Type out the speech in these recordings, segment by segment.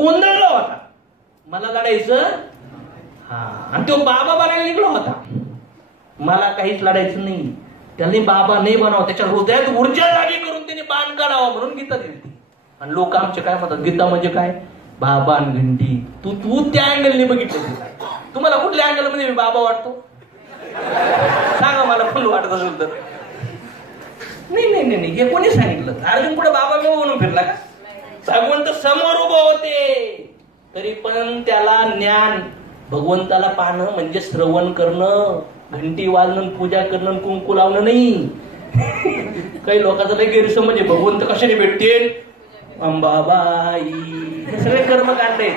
कोंदळला होता, मला लढायचं. हा, आणि तो बाबा बनायला निघला होता, मला काहीच लढायचं नाही. त्याने बाबा नाही बनावं, त्याच्या हृदयात ऊर्जा जागी करून त्याने बाण काढावा म्हणून गीता दिली. आणि लोक आमचे काय म्हणतात, गीता म्हणजे काय, बाबा आणि घंटी. तू त्या अँगलने बघितलं. तुम्हाला कुठल्या अँगल मध्ये मी बाबा वाटतो सांगा मला, फुल वाटत असेल तर. नाही नाही नाही, हे कोणी सांगितलं? अर्जुन पुढे बाबा मी म्हणून फिरला का? भगवंत समोर उभं होते, तरी पण त्याला ज्ञान, भगवंताला पाहणं म्हणजे श्रवण करणं, घंटी वाजणं, पूजा करणं, कुंकू लावणं नाही. काही लोकांचा लय गैरसमज आहे, भगवंत कशाने भेटतील, अंबाबाई, हे सगळे कर्म कांडे.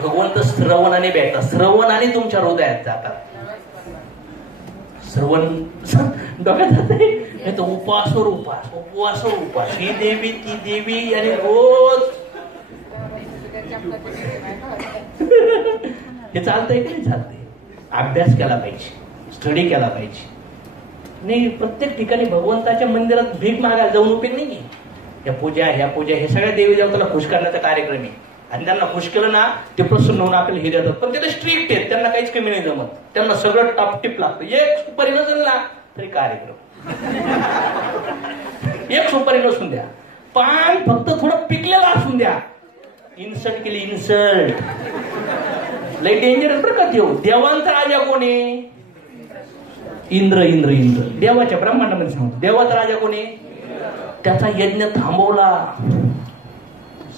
भगवंत श्रवणाने भेटतात, श्रवणाने तुमच्या हृदयात जातात. श्रवण डोक्यात जाते, तो उपासवर उपास, उपवासवर उपास, ही देवी ती देवी, आणि रोज हे चालतंय की नाही चालतंय? अभ्यास केला पाहिजे, स्टडी केला पाहिजे. नाही, प्रत्येक ठिकाणी भगवंताच्या मंदिरात भीक मागायला जाऊन उपयोग नाहीये. ह्या पूजा हे सगळ्या देवी देवताला खुश करण्याचा कार्यक्रम आहे. आणि त्यांना खुश केलं ना, ते प्रसन्न होऊन आपल्याला हे देतात. पण ते स्ट्रिक्ट आहेत, त्यांना काहीच कमी नाही जमत, त्यांना सगळं टापटीप लागतं. एक सुपारी नसेल ना तरी कार्यक्रम, एक सुपारी नसून द्या, पान फक्त थोडं पिकलेलं असून द्या, इन्सल्ट केली, इन्सल्ट. लय डेंजरस बरं का. देवांचा राजा कोण आहे? इंद्र. इंद्र इंद्र देवाच्या ब्रह्मांडामध्ये सांगतो, देवाचा राजा कोण आहे? त्याचा यज्ञ थांबवला.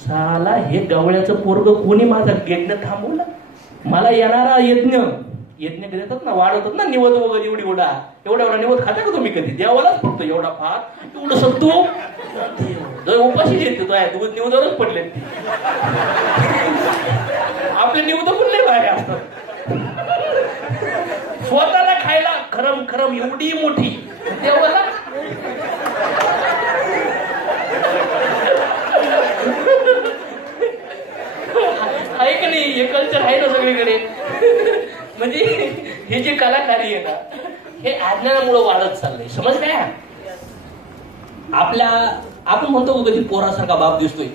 साला हे गवळ्याचं पोरग कोणी माझा यज्ञ थांबवला? मला येणारा यज्ञ देतात ना, वाढवतात ना, निवद वगैरे, एवढा निवद खाता का तुम्ही कधी? देवालाच फक्त एवढा फार, एवढं सत्तू उपाशी येते दूध निवदावरच पडले. आपले निवद कुठले बाहेर असतात, स्वतःला खायला खरम खरम एवढी मोठी देवाला. आहे का नाही? हे कल्चर आहे ना सगळीकडे. म्हणजे हे जे कलाकारी आहे ना, हे अज्ञानामुळे वाढत चाललंय. समज काय? आपण म्हणतो कधी पोरासारखा बाप दिसतोय,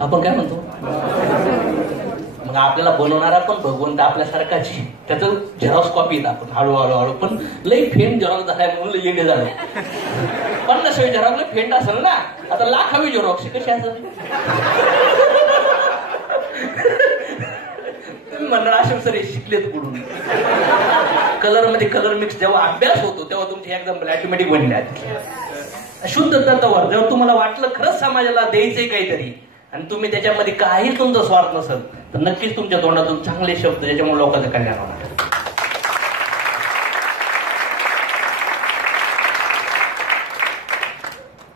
आपण काय म्हणतो? मग आपल्याला बनवणारा पण भगवंत आपल्यासारखाची, त्याचं झेरॉक्स कॉपी येत आपण हळूहळू. पण लई फेंड झेरॉक्स झालाय म्हणून लई येणे झालं. 50 झेरॉक्स फेंड असेल ना, आता 1,00,000 झेरॉक्स कशी असेल? म्हणणार असे सर शिकलेत पुढून. कलर मध्ये कलर मिक्स जेव्हा अभ्यास होतो तेव्हा तुमचे एक्झाम्पल ऑटोमॅटिक बनल्यात. शुद्ध तत्वावर जेव्हा तुम्हाला वाटलं खरंच समाजाला द्यायचंय काहीतरी, आणि तुम्ही त्याच्यामध्ये काही तुमचा स्वार्थ नसेल, तर नक्कीच तुमच्या तोंडातून चांगले शब्द ज्याच्यामुळे लोकांचं कल्याण होणार.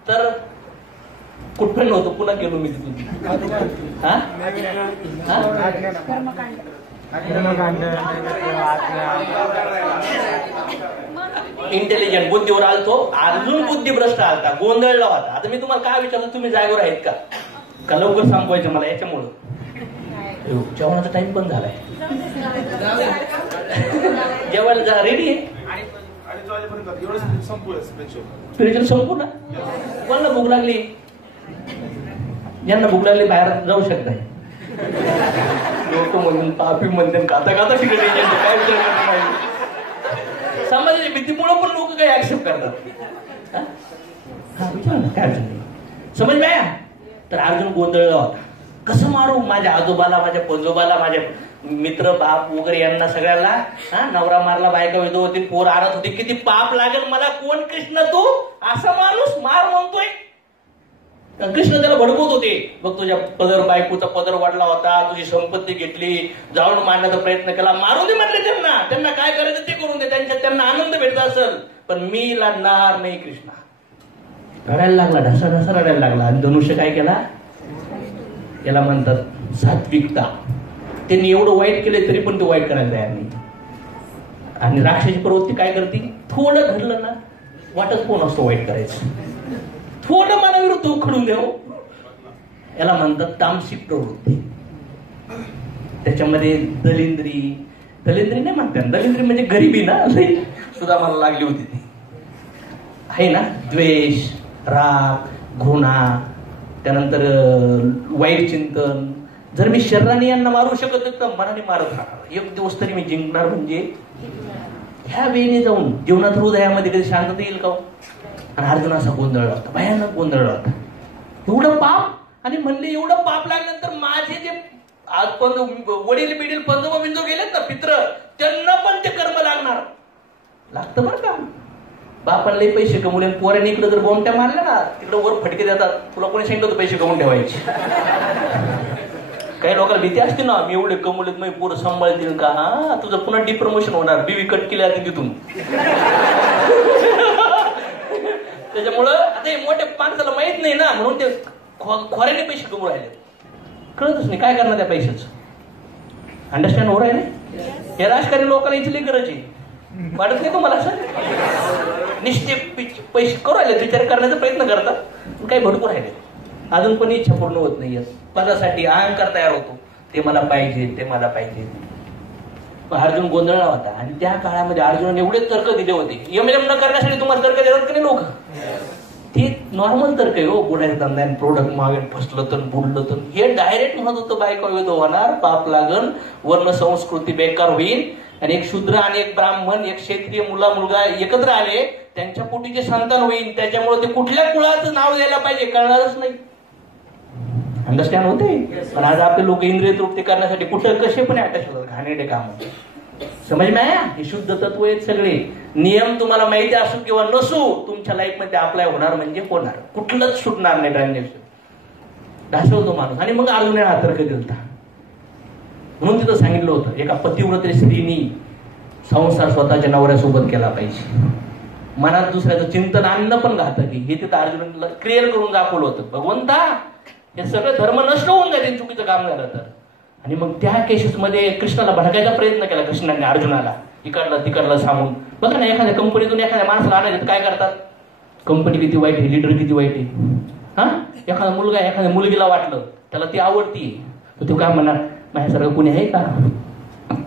तर कुठपर्यंत होतो, पुन्हा गेलो मी तिथून. इंटेलिजंट बुद्धीवर आलतो, अजून बुद्धिभ्रष्ट आलता, गोंधळला होता. आता मी तुम्हाला काय विचारलं, तुम्ही जागेवर आहेत का लवकर संपवायचं मला याच्यामुळं. जेवणाचा टाइम पण झालाय, जेवायला जा, रेडी आहे. स्पिरिच्युअल संपू ना. कोणाला भूक लागली? ज्यांना भूक लागली बाहेर जाऊ शकत नाही. लोक म्हणून तापी म्हणते खाता खाता तिकडे काय विचार. समाजाच्या भीतीमुळे पण लोक काही ऍक्सेप्ट करतात. काय समज नाही. तर अर्जुन गोंधळला होता, कसं मारू माझ्या आजोबाला, माझ्या पंजोबाला, माझ्या मित्र बाप वगैरे यांना सगळ्याला. नवरा मारला, बायका विधवा होती, पोर आरत होती, किती पाप लागेल मला. कोण कृष्ण तू? असा माणूस मार म्हणतोय. कृष्ण त्याला भडकवत होते, बघ तुझ्या बायकोचा पदर वाढला होता, तुझी संपत्ती घेतली, जाळून मारण्याचा प्रयत्न केला, मारू दे म्हटले त्यांना काय करायचं ते करून दे, त्यांना आनंद भेटत असेल, पण मी लढणार नाही. कृष्णा रडायला लागला, ढसा रडायला लागला. आणि धनुष्य काय केला? याला म्हणतात सात्विकता. त्यांनी एवढं वाईट केलंय तरी पण तो वाईट करायला तयार नाही. आणि राक्षसी प्रवृत्ती काय करते? थोडं घडलं ना, वाटच कोण असतो वाईट करायचं, थोडं मला विरुद्ध उखडून द्याव, याला म्हणतात तामसिक प्रवृत्ती. त्याच्यामध्ये दलिंद्री नाही म्हणतात, दलिंद्री म्हणजे गरिबी ना, सुद्धा मला लागली होती ती आहे ना. द्वेष, राग, घृणा, त्यानंतर वाईट चिंतन. जर मी शरीराने यांना मारू शकत नाही तर मनाने मारत राहणार. एक दिवस तरी मी जिंकणार. म्हणजे ह्या वेळेने जाऊन जीवनात हृदयामध्ये कधी शांतता येईल का? आणि अर्जुन असा गोंधळला होता, भयानक गोंधळला होता. एवढं पाप. आणि म्हणले एवढं पाप लागल्यानंतर माझे जे आज पण वडील बिडील पंजोबा बिंदू गेलेत ना पित्र, त्यांना पण ते कर्म लागतं बरं का. बापाला लई पैसे कमवले, पोराने इकडे जर बोमट्या मारल्या ना तिकडे वर फटके देतात. तुला कोणी सांगितलं होतं पैसे कमवून ठेवायचे? काही लोकांना भीती असते ना, मी एवढे कमवलेत मग पोरं सांभाळतील का? हा, तुझं पुन्हा डिप्रमोशन होणार, बीवी कट केली आधी तिथून. त्याच्यामुळं आता हे मोठ्या माणसाला माहित नाही ना, म्हणून ते खोऱ्याने पैसे कमवून राहिले. कळतच नाही काय करणार त्या पैशाचं. अंडरस्टँड हो राहिले? या राजकारणी लोकांना याची गरज आहे. वाटत नाही तुम्हाला? असं निश्चित पैसे करू राहिले, विचार करण्याचा प्रयत्न करतात, काही भरपूर राहिले. अजून पण इच्छा पूर्ण होत नाहीये. पदासाठी अहंकार तयार होतो, ते मला पाहिजे, ते मला पाहिजे. अर्जुन गोंधळला होता. आणि त्या काळामध्ये अर्जुनाने एवढे तर्क दिले होते. एमएलएम न करण्यासाठी तुम्हाला तर्क देतात की नाही लोक? ते नॉर्मल तर्क आहे हो. बुडायचं धंदा, प्रोडक्ट मागे फसलं तर बुडलं तर. हे डायरेक्ट म्हणत होतं बायका विध होणार, पाप लागल, वर्ण संस्कृती बेकार होईल. आणि एक शूद्र आणि एक ब्राह्मण, एक क्षत्रिय मुलगा एकत्र आले, त्यांच्या पोटी जे संतान होईल, त्याच्यामुळे ते कुठल्या कुळाचं नाव द्यायला पाहिजे कळणारच नाही. अंडरस्टँड होते? पण आज आपले लोक इंद्रिय तृप्ती करण्यासाठी कुठं कसे पण अटॅच होतात, घाणेरडे काम. समज नाही? हे शुद्ध तत्व आहेत सगळे. नियम तुम्हाला माहिती असू किंवा नसू, तुमच्या लाईफ मध्ये अप्लाय होणार म्हणजे होणार. कुठलंच सुटणार नाही ट्रान्झॅक्शन. ढासवतो माणूस. आणि मग अर्जुन हा तर्क दिलता. म्हणून तिथं सांगितलं होतं, एका पतिव्रत स्त्रीनी संसार स्वतःच्या नवऱ्यासोबत केला पाहिजे. मनात दुसऱ्याचं चिंतन आणणं पण घातक आहे. हे तिथं अर्जुन क्लिअर करून दाखवलं होतं. भगवंता, हे सगळं धर्म नष्ट होऊन जाते चुकीचं काम झालं तर. आणि मग त्या केसेसमध्ये कृष्णाला भडकायचा प्रयत्न केला कृष्णाने अर्जुनाला, इकडलं तिकडलं सांगून. बघा ना, एखाद्या कंपनीतून एखाद्या माणसाला आणायचं काय करतात? कंपनी किती वाईट आहे, लिडर किती वाईट आहे. हा, एखादा मुलगा एखाद्या मुलगीला वाटलं त्याला ती आवडती, तर तो काय म्हणणार, माझ्यासारखं कोणी आहे का?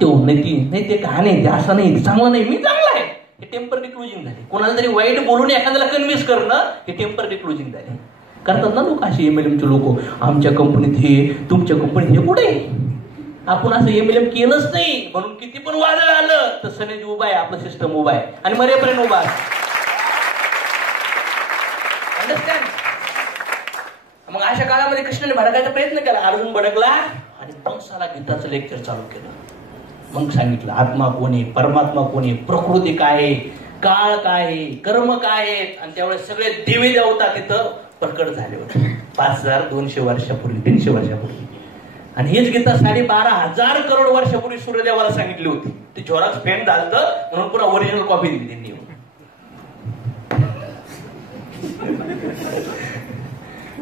तो नाही ते का नाही, ते असं नाही, चांगलं नाही, मी चांगला आहे. हे टेम्पररी क्लोजिंग झाले. कोणाला तरी वाईट बोलून एखाद्याला कन्व्हिन्स करणं, हे टेम्पररी क्लोजिंग झाले. करतात ना लोक असे. एमएलएमचे लोक, आमच्या कंपनीत हे, तुमच्या कंपनीत हे. कुठे आपण असं एमएलएम केलंच नाही म्हणून किती पण वादळ आलं तर सनेज उभा आहे, आपलं सिस्टम उभा आहे आणि मरेपर्यंत उभा आहे. अंडरस्टँड? मग अशा काळामध्ये कृष्णाने भडकायचा प्रयत्न केला. अर्जुन भडकला आणि कंसाला गीताचं लेक्चर चालू केलं. मग सांगितलं आत्मा कोण आहे, परमात्मा कोण आहे, प्रकृती काय आहे, काळ काय आहे, कर्म काय आहेत. आणि त्यावेळेस सगळे देवी देवता तिथं प्रकट झाले होते. 5200 वर्षापूर्वी, 300 वर्षापूर्वी. आणि हीच गीता 12,500 करोड वर्षापूर्वी सूर्यदेवाला सांगितली होती. ती झोराक्स पेन झालं म्हणून पुन्हा ओरिजिनल कॉपी दिली त्यांनी.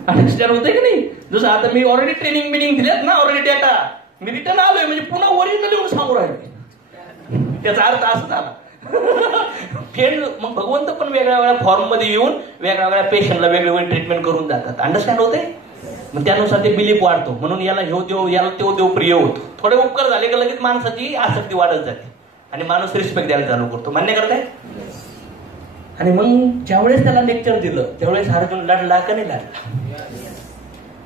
अंडरस्टँड होतंय की नाही? जसं आता मी ऑलरेडी ट्रेनिंग दिल्यात ना, ऑलरेडी डेटा मी रिटर्न आलोय म्हणजे पुन्हा ओरिजिनल येऊन सांगू राहिले. त्याचा अर्थ असा झाला. मग भगवंत पण वेगळ्या फॉर्म मध्ये येऊन वेगळ्या पेशंटला वेगवेगळे ट्रीटमेंट करून जातात. अंडरस्टँड होते? मग त्यानुसार ते बिलीफ वाढतो. म्हणून याला ह्यो देव, याला तो देव प्रिय होतो. थोडे उपकार झाले की लगेच माणसाची आसक्ती वाढत जाते आणि माणूस रिस्पेक्ट द्यायला चालू करतो. मान्य करताय? आणि मग ज्यावेळेस त्याला लेक्चर दिलं त्यावेळेस अर्जुन लढला का नाही लढला?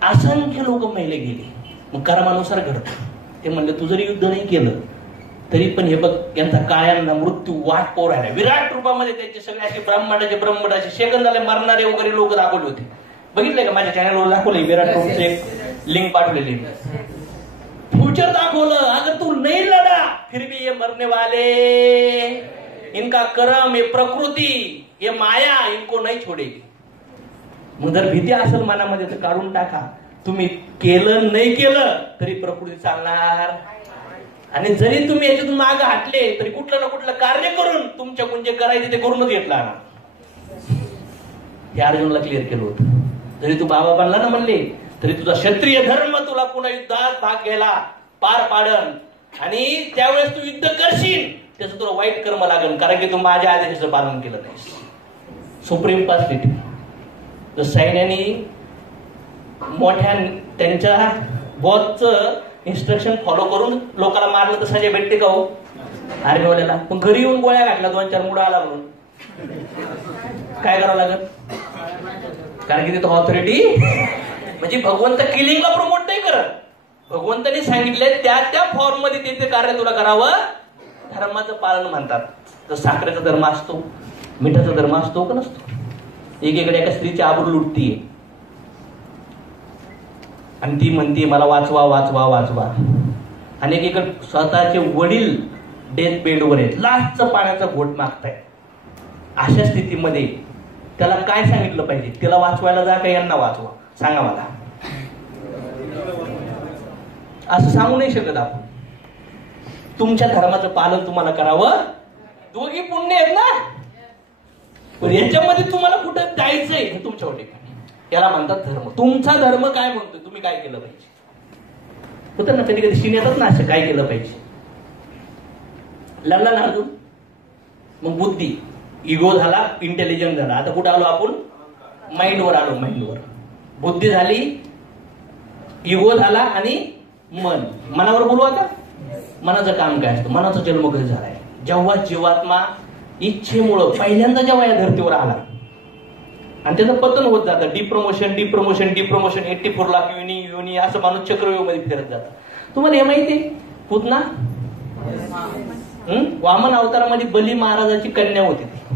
असंख्य लोक मेले गेले. मग कर्मानुसार घडतं. ते म्हणले तू जरी युद्ध नाही केलं तरी पण हे बघ, यांचा कायांना मृत्यू वाट पाहू राहिला. विराट रूपामध्ये त्यांचे सगळे असे ब्रह्मांडाचे सेकंदाला मारणारे वगैरे लोक दाखवले होते. बघितले का? माझ्या चॅनलवर दाखवले. विराट रूपचे एक लिंक पाठवलेली. फ्युचर दाखवलं. अगर तू नाही लढा फिर भी ये मरने वाले, इनका कर्म, ये प्रकृती, ये माया इनको नहीं छोडेगी. मग जर भीती असेल मनामध्ये तर काढून टाका. तुम्ही केलं नाही केलं तरी प्रकृती चालणार. आणि जरी तुम्ही याच्यातून मागे हटले तरी कुठलं ना कुठलं कार्य करून तुमच्याकडून जे करायचे ते करूनच घेतला ना. हे अर्जुनला क्लिअर केलं होतं. जरी तू बाबा बनला ना म्हणले तरी तुझा क्षत्रिय धर्म तुला पुन्हा युद्धात भाग घ्यायला पार पाडन. आणि त्यावेळेस तू युद्ध करशील त्याचं तुला वाईट कर्म लागेल, कारण की तू माझ्या आदेशाचं पालन केलं नाहीस. सुप्रीम पासलिटी. जर सैन्याने मोठ्या त्यांच्या बॉसचं इन्स्ट्रक्शन फॉलो करून लोकांना मारलं तर सजा भेटते का हो आर्मीवाल्याला? पण घरी येऊन गोळ्या घातल्या 2-4 मुडा आला म्हणून काय करावं लागेल? कारण की तिथं ऑथॉरिटी म्हणजे भगवंत किलिंगला प्रमोट नाही करत. भगवंताने सांगितलंय त्या फॉर्म मध्ये ते कार्य तुला करावं. धर्माचं पालन म्हणतात. तर साखरेचा धर्म असतो, मिठाचा धर्म असतो का नसतो. एकीकडे एका स्त्रीची आबरू लुटतीये आणि ती म्हणते मला वाचवा वाचवा वाचवा. आणि एकीकडे स्वतःचे वडील डेथ बेडवर आहेत, लास्टचं पाण्याचा घोट मागताय. अशा स्थितीमध्ये त्याला काय सांगितलं पाहिजे? तिला वाचवायला जा का यांना वाचवा? सांगा मला. असं सांगू नाही शकत आपण. तुमच्या धर्माचं पालन तुम्हाला करावं. दोघी पुण्य आहेत ना. पण याच्यामध्ये तुम्हाला कुठं जायचंय हे तुमच्यावर ठिकाणी. याला म्हणतात धर्म. तुमचा धर्म काय म्हणतो? तुम्ही काय केलं पाहिजे? होतं ना कधी कधी सीन येतात ना असं, काय केलं पाहिजे. लढला ना अजून. मग बुद्धी, इगो झाला, इंटेलिजन्स झाला. आता कुठं आलो आपण? माइंडवर आलो. माइंडवर बुद्धी झाली, इगो झाला आणि मन. मनावर बोलू आता. मनाचं काम काय असतं? मनाचा जन्म कधी झालाय? जेव्हा जीवात्मा इच्छेमुळं पहिल्यांदा जेव्हा या धर्तीवर आला आणि त्याचं पतन होत जातं. डिप्रमोशन डिप्रमोशन डिप्रमोशन, 84 लाख युनी युनी असं माणूस चक्रव्यूह मध्ये फिरत जातं. तुम्हाला हे माहिती आहे? पूतना वामन अवतारामध्ये बली महाराजाची कन्या होती ती.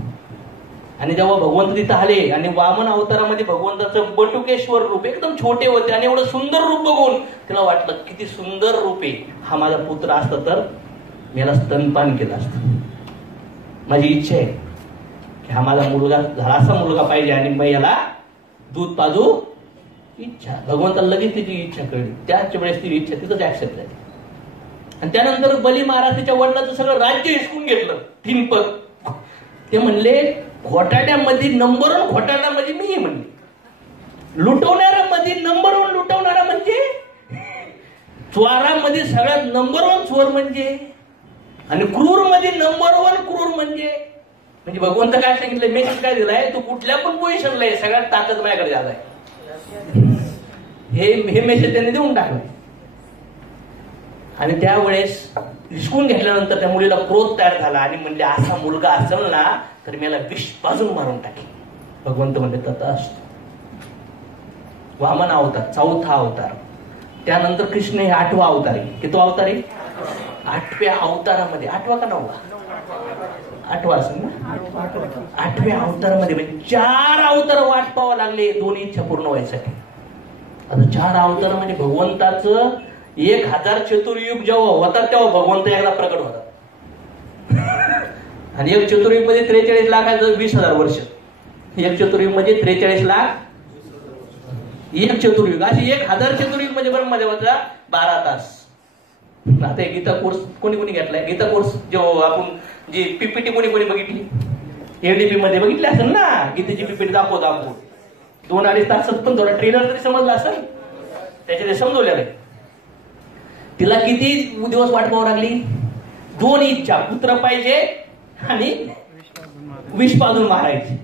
आणि जेव्हा भगवंत तिथं आले आणि वामन अवतारामध्ये भगवंताचं बटुकेश्वर रूप, एकदम छोटे होते आणि एवढं सुंदर रूप बघून तिला वाटलं किती सुंदर रूप आहे. हा माझा पुत्र असता तर मी याला स्तनपान केलं असतं. माझी इच्छा आहे की हा माझा मुलगा झाला, असा मुलगा पाहिजे आणि मग याला दूध पाजू. इच्छा. भगवंताला लगेच तिची इच्छा कळली. त्याच वेळेस ती इच्छा तिथंच ऍक्सेप्ट झाली. आणि त्यानंतर बली महाराज त्याच्या वडिलाचं सगळं राज्य हिसकून घेतलं. 3 पद. ते म्हणले घोटाळ्यामध्ये नंबर 1 घोटाळा म्हणजे मी म्हणले. लुटवणाऱ्यामध्ये नंबर 1 लुटवणारा म्हणजे, चोरामध्ये सगळ्यात नंबर 1 चोर म्हणजे, आणि क्रूर मध्ये नंबर 1 क्रूर म्हणजे. म्हणजे भगवंत काय सांगितलं? मेसेज काय दिलाय? तू कुठल्या पण पोझिशनला आहे, सगळ्यात ताकद माझ्याकडे झालाय. हे मेसेज त्यांनी देऊन टाकलं. आणि त्यावेळेस हिसकून घेतल्यानंतर त्या मुलीला क्रोध तयार झाला आणि म्हणले असा मुलगा असेल ना तर मी याला विष पाजून मारून टाकेन. भगवंत म्हणले तथास्तु. वामन अवतार 4था अवतार. त्यानंतर कृष्ण हे 8वा अवतार आहे. किती अवतार आहे? 8व्या अवतारामध्ये. 8वा का 9वा? 8वा असेल ना. 8व्या अवतारामध्ये म्हणजे 4 अवतार वाट पाहावं लागले दोन्ही इच्छा पूर्ण व्हायसाठी. आता 4 अवतार म्हणजे भगवंताचं 1000 चतुर्युग जेव्हा होतात तेव्हा भगवंत एकदा प्रकट होतात. आणि एक चतुर्युग मध्ये 43 लाखाचं 20,000 वर्ष. एक चतुर्युग म्हणजे 43 लाख. एक चतुर्युग अशी 1000 चतुर्युग म्हणजे बरं मध्ये 12 तास. आता गीता कोर्स कोणी कोणी घेतलाय? गीता कोर्स जेव्हा आपण जी पीपीटी कोणी कोणी बघितली? एडीपी मध्ये बघितली असेल ना. गीतेची पीपीटी दाखवतो आपण 2-2.5 तासात. पण थोडा ट्रेलर तरी समजला असेल. त्याच्या ते समजवलेलं आहे. तिला किती दिवस वाट पाहावं लागली? 2 इच्छा. पुत्र पाहिजे आणि विष पाजून मारायची.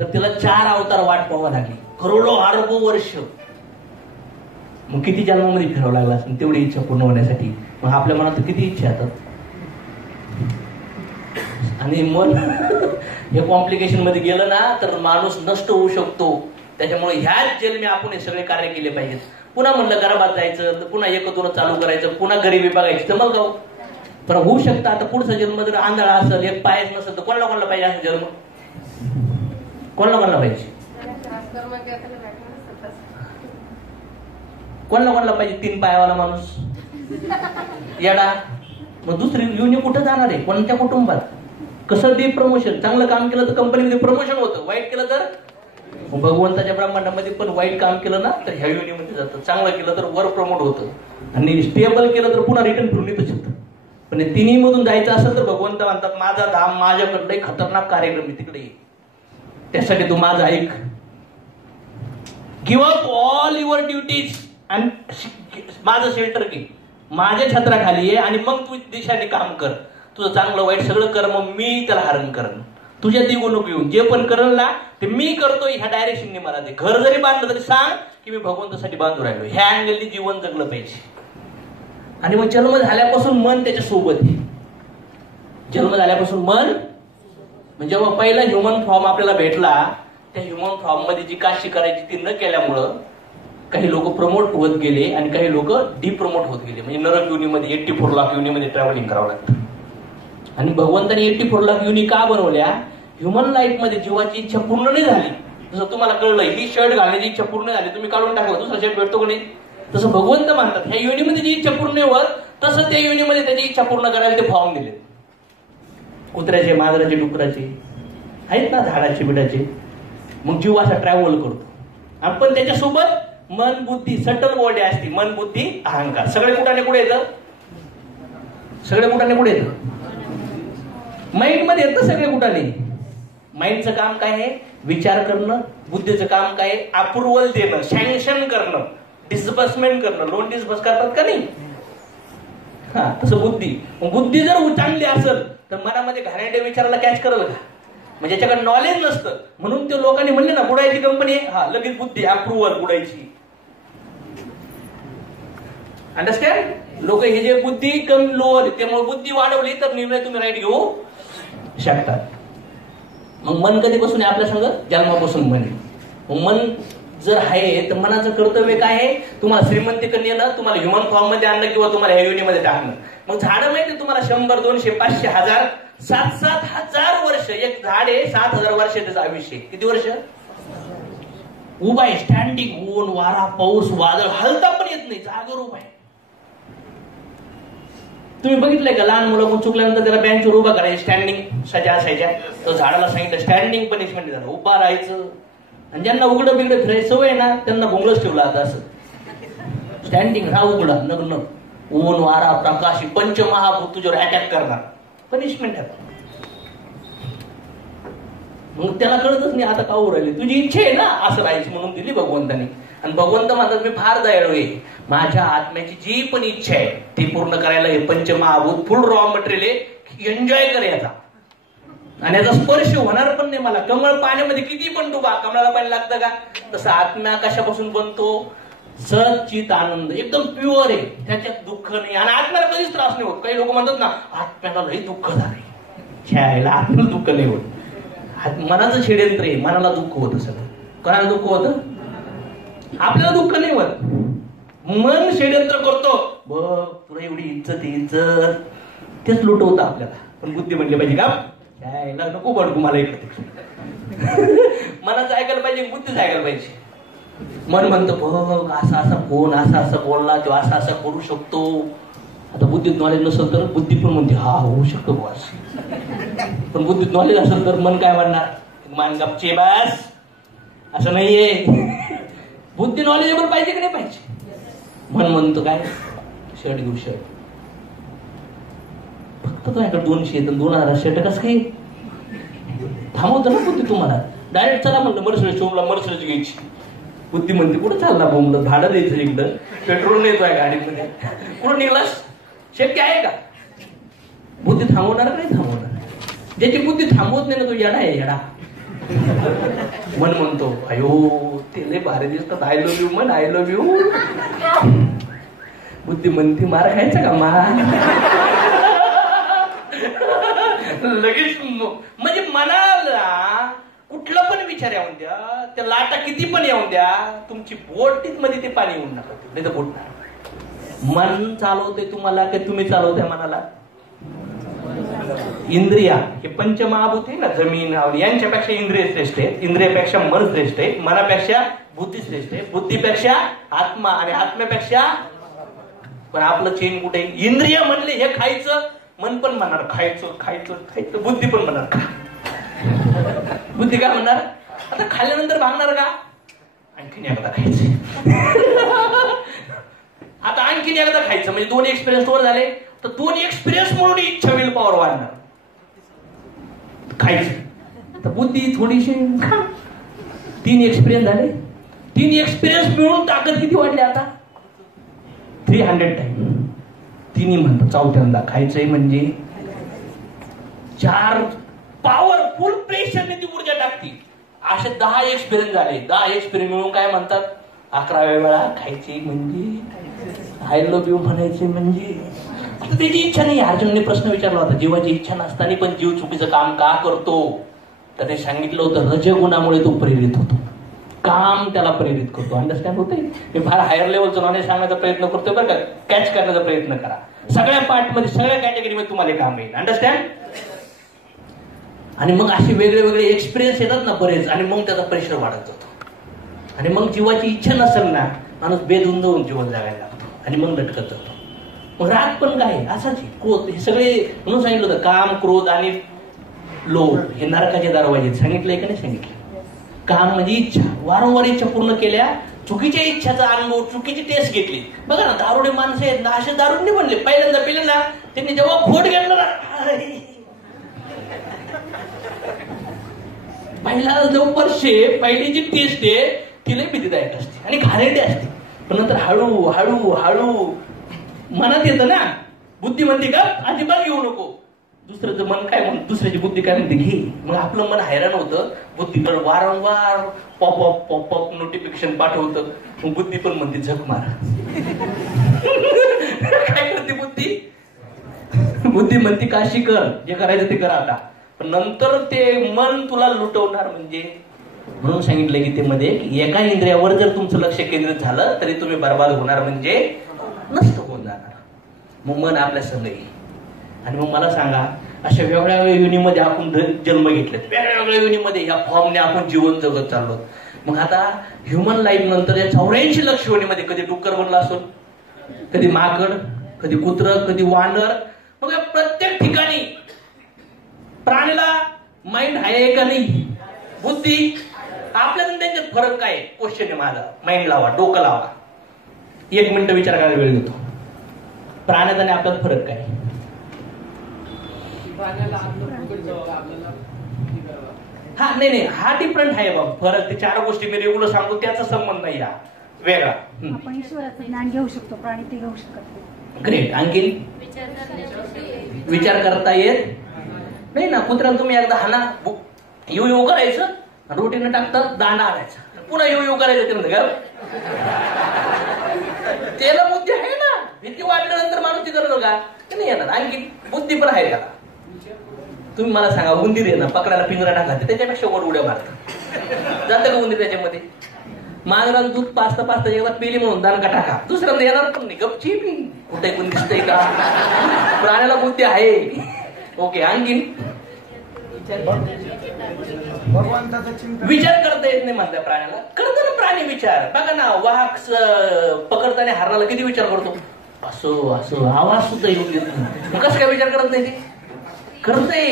तर तिला 4 अवतार वाट पाहावं लागली. करोडो अरबो वर्ष. मग किती जन्मामध्ये फिरावं लागला असेल तेवढी इच्छा पूर्ण होण्यासाठी. मग आपल्या मनात किती इच्छा येतात. आणि मन हे कॉम्प्लिकेशन मध्ये गेलं ना तर माणूस नष्ट होऊ शकतो. त्याच्यामुळे ह्याच जन्मी आपण हे सगळे कार्य केले पाहिजेत. पुन्हा म्हणलं गर्भात जायचं, पुन्हा 1-2 चालू करायचं, पुन्हा गरिबी बघायची. जमल का? पण होऊ शकतं. आता पुढचा जन्म जर आंधळा असेल, 1 पायच नसेल तर कोणाला कोणाला पाहिजे असा जन्म? कोणाला कोणाला पाहिजे? कोणाला कोणाला पाहिजे? 3 पायावाला माणूस येडा. मग दुसरी युनी कुठं जाणार आहे? कोणत्या कुटुंबात? कसं डीप प्रमोशन? चांगलं काम केलं तर कंपनीमध्ये प्रमोशन होतं, वाईट केलं तर भगवंताच्या ब्रह्मांडामध्ये पण वाईट काम केलं ना तर ह्या युनिमध्ये जातं. चांगलं केलं तर वर प्रमोट होतं आणि स्टेबल केलं तर पुन्हा रिटर्न फिरून येतच होतं. पण तिन्ही मधून जायचं असेल तर भगवंत म्हणतात माझा धाम माझ्याकडे खतरनाक कार्यक्रम आहे, तिकडे ये. त्यासाठी तू माझं ऐक. Give up all your duties आणि माझं शेल्टर घे, माझ्या छत्राखाली ये आणि मग तू दिशाने काम कर. तुझं चांगलं वाईट सगळं कर, मग मी त्याला हरण करण. तुझ्या ती गुण घेऊन जे पण करल ना ते मी करतोय ह्या डायरेक्शनने मला दे. घर जरी बांधलं तरी सांग की मी भगवंतासाठी बांधून राहिलो. ह्या अँगलनी जीवन जगलं पाहिजे. आणि मग जन्म झाल्यापासून मन त्याच्या सोबत आहे. जन्म झाल्यापासून मन म्हणजे जेव्हा पहिला ह्युमन फॉर्म आपल्याला भेटला त्या ह्युमन फॉर्म मध्ये जी काशी करायची ती न केल्यामुळं काही लोक प्रमोट होत गेले आणि काही लोक डिप्रमोट होत गेले. म्हणजे नरक युनीमध्ये 84 लाख युनीमध्ये ट्रॅव्हलिंग करावं लागतं. आणि भगवंताने 84 लाख युनी का बनवल्या? ह्युमन लाईफ मध्ये जीवाची इच्छा पूर्ण नाही झाली. जसं तुम्हाला कळलं ही शर्ट घालण्याची इच्छा पूर्ण झाली, तुम्ही काढून टाकलं, दुसरा शर्ट भेटतो का नाही? तसं भगवंत मानतात ह्या युनीमध्ये जी इच्छा पूर्ण होत, तसं त्या युनीमध्ये त्याची इच्छा पूर्ण करायला ते फॉर्म दिले. कुत्र्याचे, मांजराचे, डुकराचे आहेत ना, झाडाचे, बिडाचे. मग जीव असा ट्रॅव्हल करतो. आपण त्याच्यासोबत मन, बुद्धी, सटल बॉडी असते. मन, बुद्धी, अहंकार सगळे कुठाने कुठे येतं? सगळे कुठाने कुठे येतं? माइंड मध्ये येतं सगळे कुठाने. माइंडचं काम काय आहे? विचार करणं. बुद्धीचं काम काय आहे? अप्रुव्हल देणं, सँक्शन करणं, डिस्बर्समेंट करणं. लोन डिस्बर्स करतात का नाही? हा, तसं बुद्धी. बुद्धी जर चांगली असेल तर मनामध्ये घाणेरड्या विचाराला कॅच करेल का? म्हणजे याच्याकडे नॉलेज नसतं म्हणून ते लोकांनी म्हणले ना बुडायची कंपनी आहे. हा, लगेच बुद्धी अप्रुव्हल बुडायची. अंडरस्टँड? लोक हे जे बुद्धी कमी लोअर, त्यामुळे बुद्धी वाढवली तर निर्णय तुम्ही राईट घेऊ शकतात. मग मन कधीपासून आहे आपल्या संग? जन्मापासून मन आहे. मग मन जर आहे तर मनाचं कर्तव्य काय आहे? तुम्हाला श्रीमंतीकडे नेणं, तुम्हाला ह्युमन फॉर्म मध्ये आणणं किंवा तुम्हाला ह्युनिमध्ये टाकणं. मग झाडं माहिती तुम्हाला 100, 200, 500, 1000, 7,000 वर्ष. एक झाड आहे 7,000 वर्ष त्याचं आयुष्य. किती वर्ष? उभा आहे, स्टँडिंग. ऊन, वारा, पाऊस, वादळ, हलता पण येत नाही, जागेवर उभा आहे. तुम्ही बघितलंय का लहान मुलं चुकल्यानंतर त्याला बेंचवर उभा करायचं, स्टँडिंग सजा असायच्या. तो झाडाला सांगितलं स्टँडिंग पनिशमेंट झालं, उभा राहायचं. आणि ज्यांना उघडं बिघडं फिरायचं सवय ना त्यांना भोंगलच ठेवलं आता असं. स्टँडिंग राहा उघडा, नग्न, ऊन, वारा, प्रकाश, पंचमहाभूत तुझ्यावर अटॅक करणार, पनिशमेंट आहे. मग त्याला कळतच नाही आता का राहिली. तुझी इच्छा आहे ना असं राहायची म्हणून दिली भगवंतानी. आणि भगवंत म्हणतात मी फार दयाळू आहे, माझ्या आत्म्याची जी पण इच्छा आहे ती पूर्ण करायला हे पंचमहाभूत फुल रॉ मटेरियल आहे, एन्जॉय कर याचा. आणि याचा स्पर्श होणार पण नाही मला. कमळ पाण्यामध्ये किती पण डुबा, कमळाला पाणी लागतं का? तसं आत्म्या कशापासून बनतो? सचित आनंद, एकदम प्युअर आहे, त्याच्यात दुःख नाही. आणि आत्म्याला कधीच त्रास नाही होत. काही लोक म्हणतात ना आत्म्याला लई दुःख झाले, छायला आत्म्याला दुःख नाही होत. मनाचं षड्यंत्र आहे, मनाला दुःख होतं सगळं. कोणाला दुःख होतं? आपल्याला दुःख नाही होत. मन षड्यंत्र करतो, बघ तुला एवढी इज्जत इज्जत, तेच लुटवतं आपल्याला. पण बुद्धी म्हणली पाहिजे का यायला नको बडकू मला इकडे. मनाचं ऐकायला पाहिजे, बुद्धीच ऐकायला पाहिजे. मन म्हणतं बघ असा असा कोण असा असा बोलला, तो असा असा करू शकतो. आता बुद्धीत नॉलेज नसेल तर बुद्धी पण म्हणते हा होऊ शकतो बस. पण बुद्धीत नॉलेज असेल तर मन काय म्हणणार? मान गपचे बस, असं नाहीये. बुद्धी नॉलेजेबल पाहिजे की नाही पाहिजे? मन म्हणतो काय शर्ट घेऊ, शर्ट फक्त तुझ्याकडे 200 तर 2000 शर्ट कसं काही थांबवतं ना बुद्धी तुम्हाला. डायरेक्ट चला म्हणलं मर्सिडीज शोरूमला मर्सिडीज घ्यायची. बुद्धी म्हणते कुठं चालला बोंबलं, भाडं द्यायचं इकडं, पेट्रोल नाही तुझ्या गाडीमध्ये, कुठं निघलास? शक्य आहे का? बुद्धी थांबवणार नाही थांबवणार. ज्याची बुद्धी थांबवत नाही ना तो येडा आहे, येडा. मन म्हणतो अयो ते लय भारी दिसतात, आय लव्ह यू मन, आय लव्ह यू. बुद्धी म्हणते मार खायचा का मार. लगेच म्हणजे मनाला कुठला पण विचार येऊन द्या, त्या लाटा किती पण येऊन द्या, तुमची बोटीत मध्ये ते पाणी येऊन नका, नाही तर बोटणार. मन चालवते तुम्हाला की तुम्ही चालवताय मनाला? इंद्रिया हे पंचमहाभूत आहे ना, जमीन यांच्यापेक्षा इंद्रिय श्रेष्ठ आहे, इंद्रियापेक्षा मन श्रेष्ठ आहे, मनापेक्षा बुद्धी श्रेष्ठ आहे, बुद्धीपेक्षा आत्मा, आणि आत्म्यापेक्षा. पण आपलं चेन कुठे? इंद्रिय म्हणले हे खायचं, मन पण म्हणणार खायचं खायचं खायचं, बुद्धी पण म्हणणार खा. बुद्धी काय म्हणणार? आता खाल्ल्यानंतर भागणार का? आणखीन एकदा खायचं. आता आणखीन एकदा खायचं, म्हणजे 2 एक्सपिरियन्स वर झाले तर 2 एक्सपिरियन्स म्हणून इच्छा विल पॉवर वाढणार, खायचं. तर बुद्धी थोडीशी 3 एक्सपिरियन्स झाले, 3 एक्सपिरियन्स मिळून ताकद किती वाढली आता? 300 टाइम. तिन्ही म्हणतात चौथ्यांदा खायचंय म्हणजे 4 पॉवरफुल प्रेशरने ती ऊर्जा टाकती. असे 10 एक्सपिरियन्स झाले. 10 एक्सपिरियन्स मिळून काय म्हणतात? 11व्या वेळा खायचे म्हणजे आय लव्ह यू म्हणायचे म्हणजे. आता त्याची इच्छा नाही. अर्जुनने प्रश्न विचारला होता, जीवाची इच्छा नसताना पण जीव चुकीचं काम का करतो? तर ते सांगितलं होतं रजगुणामुळे तो प्रेरित होतो. काम त्याला प्रेरित करतो. अंडरस्टँड होते? मी फार हायर लेवलचं नॉलेज सांगण्याचा प्रयत्न करतोय बरं का, कॅच करण्याचा प्रयत्न करा. सगळ्या पार्टमध्ये सगळ्या कॅटेगरीमध्ये तुम्हाला काम येईल. अंडरस्टँड? आणि मग असे वेगळे वेगळे एक्सपिरियन्स येतात ना बरेच, आणि मग त्याचा प्रेशर वाढत जातो. आणि मग जीवाची इच्छा नसेल ना, माणूस बेधून जाऊन जीवन जगायला लागतो आणि मग लटकत जातो. मग राग पण काय असाच, क्रोध, हे सगळे म्हणून सांगितलं होतं काम, क्रोध आणि लोभ हे नरकाचे दरवाजे. सांगितलंय का नाही सांगितलं? काम म्हणजे इच्छा, वारंवार इच्छा पूर्ण केल्या, चुकीच्या इच्छाचा अनुभव, चुकीची टेस्ट घेतली. बघा ना, दारुडे माणसं आहेत ना, असे दारू नाही बनले. पहिल्यांदा पिले ना, त्यांनी जेव्हा खोट घेतलं ना, पहिला जो वर्षे पहिली जी टेस्ट आहे तिला भीतीदायक असते आणि घाणेरडी असते. पण नंतर हळू हळू हळू मनात येतं ना, बुद्धी म्हणते का अजिबात घेऊ नको. दुसऱ्याचं मन काय म्हणून, दुसऱ्याची बुद्धी काय म्हणते घे. मग आपलं मन हैराण होतं, बुद्धीकडे वारंवार पॉपअप पॉपअप नोटिफिकेशन पाठवतं. मग बुद्धी पण म्हणते झक मार. काय करते बुद्धी? बुद्धी म्हणते काशी कर, जे करायचं ते कर आता. पण नंतर ते मन तुला लुटवणार. म्हणजे म्हणून सांगितलं की ते मध्ये एका इंद्रियावर जर तुमचं लक्ष केंद्रित झालं तरी तुम्ही बर्बाद होणार, म्हणजे नष्ट होऊन जाणार. मग मन आपल्या संग येईल. आणि मग मला सांगा, अशा वेगळ्या युनीमध्ये आपण जन्म घेतलेत, वेगळ्या वेगळ्या युनीमध्ये या फॉर्मने आपण जीवन जगत चाललो. मग आता ह्युमन लाईफ नंतर या 84 लक्ष योनीमध्ये कधी डुक्कर बनला असेल, कधी माकड, कधी कुत्र, कधी वानर. मग या प्रत्येक ठिकाणी प्राण्याला माइंड आहे का नाही, बुद्धी? आपल्याला त्यांच्यात फरक काय? क्वेश्चन आहे माझा. माइंड लावा, डोकं लावा, 1 मिनिट विचार करायला वेळ देतो. प्राण्यात आणि आपल्यात फरक काय? हा नाही, हा डिफरंट आहे बाबा फरक. ते 4 गोष्टी मी रेग्युलर सांगतो, त्याचा संबंध नाही हा वेगळा. आपण ईश्वराचं ज्ञान घेऊ शकतो, प्राणी ते घेऊ शकत. ग्रेट. आणखी विचार करता येत नाही ना. कुत्र्याला तुम्ही एकदा हाना, येऊ येऊ करायचं, रोटीनं टाकतात, दांडा आणायचा, पुन्हा येऊ येऊ करायचं. ते म्हणतं त्याला बुद्धी आहे ना. भीती वाटल्यानंतर माणूस ती करतो का? नाही येणार. आणखी बुद्धी पण आहे त्याला. तुम्ही मला सांगा, उंदीर आहे ना, पकडायला पिंजरा टाकला त्याच्यापेक्षा वर उड्या मारतात. जातं का उंदीर त्याच्यामध्ये? मागला दूध पाचता पाचता एकदा पेली म्हणून दानका टाका, दुसऱ्यांदा येणार पण नाही, गपची पी. कुठे कोण दिसतंय का? प्राण्याला बुद्धी आहे. ओके. आणखीन विचार करता येत नाही म्हणता प्राण्याला. करतो ना प्राणी विचार. बघा ना, वाघ पकडताना हरणाला किती विचार करतो. असं असं आवाज सुद्धा येऊन देत नाही. कसं काय विचार करत नाही? ते करते,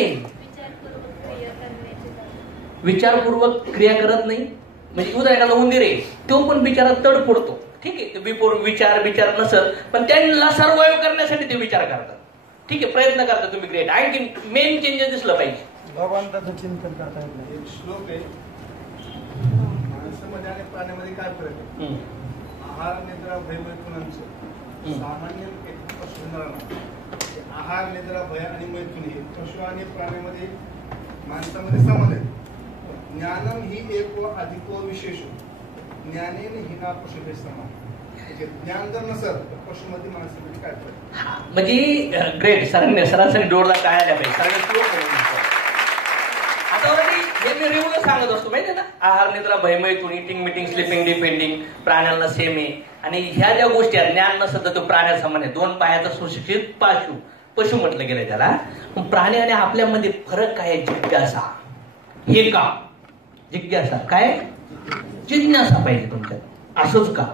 विचारपूर्वक क्रिया करत नाही. म्हणजे उद्या एखादा उंदीर आहे, तो पण बिचारा तड पडतो. ठीक आहे, बिफोर विचार नसल, पण त्यांना सर्वाइव्ह करण्यासाठी ते विचार करतात. ठीक आहे, प्रयत्न करता तुम्ही. ग्रेट. आणखी मेन चेंजेस दिसलं पाहिजे. भगवंताचं चिंतन करता येत नाही. एक श्लोक आहे, माणसामध्ये आणि प्राण्यामध्ये काय फरक आहे? आहार, निद्रा, भय, मैथुनांचं सामान्य आहार, निद्रा, भय आणि मैथुन हे पशु आणि प्राण्यामध्ये, माणसामध्ये समान आहे. ज्ञानम ही एक व अधिक व विशेष. ज्ञानेन हिना पशुभे समान. ज्ञान जर नसेल तर पशुमध्ये माणसामध्ये काय फरक? म्हणजे ग्रेट. सरासरी जोरदार काय आल्या पाहिजे. आता हे मी रेग्युलर सांगत असतो माहिती आहे ना. आहार, निद्रा, भय, मैथुन, इटिंग, मिटिंग, स्लिपिंग, डिपेंडिंग, प्राण्याला सेम आहे. आणि ह्या ज्या गोष्टी आहेत, ज्ञान नसतं तर तो प्राण्या समान आहे. 2 पायाचा सुशिक्षित पशु म्हटलं गेलं त्याला. प्राणी आणि आपल्यामध्ये फरक काय आहे? जिज्ञासा. हे का जिज्ञासा? काय जिज्ञासा पाहिजे तुमच्यात. असंच का,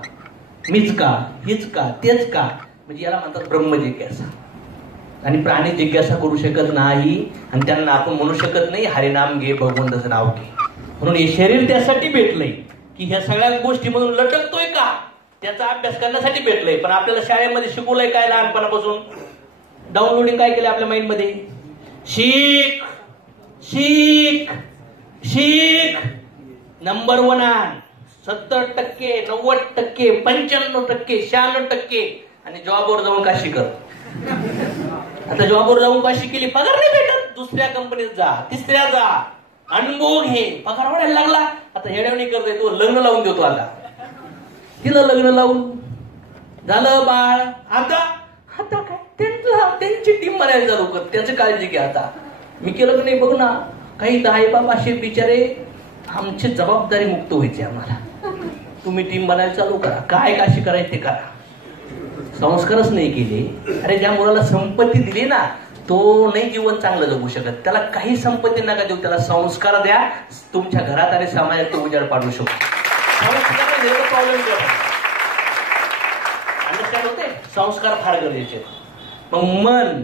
मीच का, हेच का, तेच का, म्हणजे याला म्हणतात ब्रह्मजिज्ञासा. आणि प्राणी जिज्ञासा करू शकत नाही, आणि त्यांना आपण म्हणू शकत नाही हरिनाम घे, भगवंताचं नाव घे. म्हणून हे शरीर त्यासाठी भेटलंय की ह्या सगळ्या गोष्टीमधून लटकतोय का, त्याचा अभ्यास करण्यासाठी भेटलंय. पण आपल्याला शाळेमध्ये शिकवलंय काय? लहानपणापासून डाउनलोडिंग काय केलं आपल्या माइंड मध्ये? शिक शिक शिक. नंबर 1 आण. 70%, 90%, 95%, 96%. आणि जॉबवर जाऊन का शिकत? आता जॉबवर जाऊन का शिकली? पगार नाही भेटत. दुसऱ्या कंपनीत जा, तिसऱ्या जा, अनुभव घे, पगार वाढायला लागला. आता हेडवणी करतोय तो, लग्न लावून देतो. आता तिला लग्न लावून झालं बाळ. आता काय त्यांची टीम म्हणायला चालू कर, त्याची काळजी घ्या. आता मी केलं की नाही बघ ना. काही आई बाबा असे बिचारे आमची जबाबदारी मुक्त व्हायची आम्हाला. तुम्ही टीम बनायला चालू करा, काय काशी करायची ते करा. संस्कारच नाही केले. अरे ज्या मुलाला संपत्ती दिली ना तो नाही जीवन चांगलं जगू शकत. त्याला काही संपत्ती नका देऊ, त्याला संस्कार द्या. तुमच्या घरात आणि समाजात तो उजाड पाडू शकतो. प्रॉब्लेम अंडरस्टँड होते. संस्कार फार गरजेचे. मग मन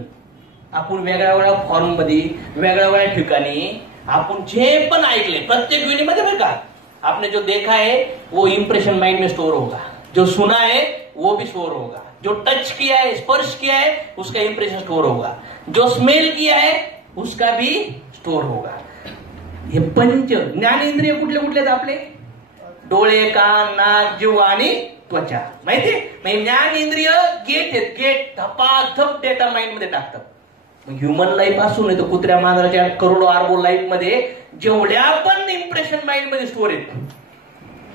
आपण वेगळ्या वेगळ्या फॉर्म मध्ये वेगळ्या वेगळ्या ठिकाणी आपण जे पण ऐकले प्रत्येक युनिमध्ये बरं का, आपने जो देखा है वो इंप्रेशन माइंड में स्टोर होगा, जो सुना है वो भी स्टोर होगा, जो टच किया है स्पर्श किया है उसका इंप्रेशन स्टोर होगा, जो स्मेल किया है उसका भी स्टोर होगा. हे पंच ज्ञानेंद्रिय कुठले कुठले आहेत आपले? डोळे, कान, नाक, जीव आणि त्वचा. माहितीये? म्हणजे ज्ञानेंद्रिय गेट आहेत, गेट धपाधप डेटा माइंड मध्ये टाकतात. ह्युमन लाईफ असू नाही तर कुत्र्या मांजराच्या करोडो अर्बो लाईफ मध्ये जेवढ्या पण इम्प्रेशन माइंड मध्ये स्टोर आहेत.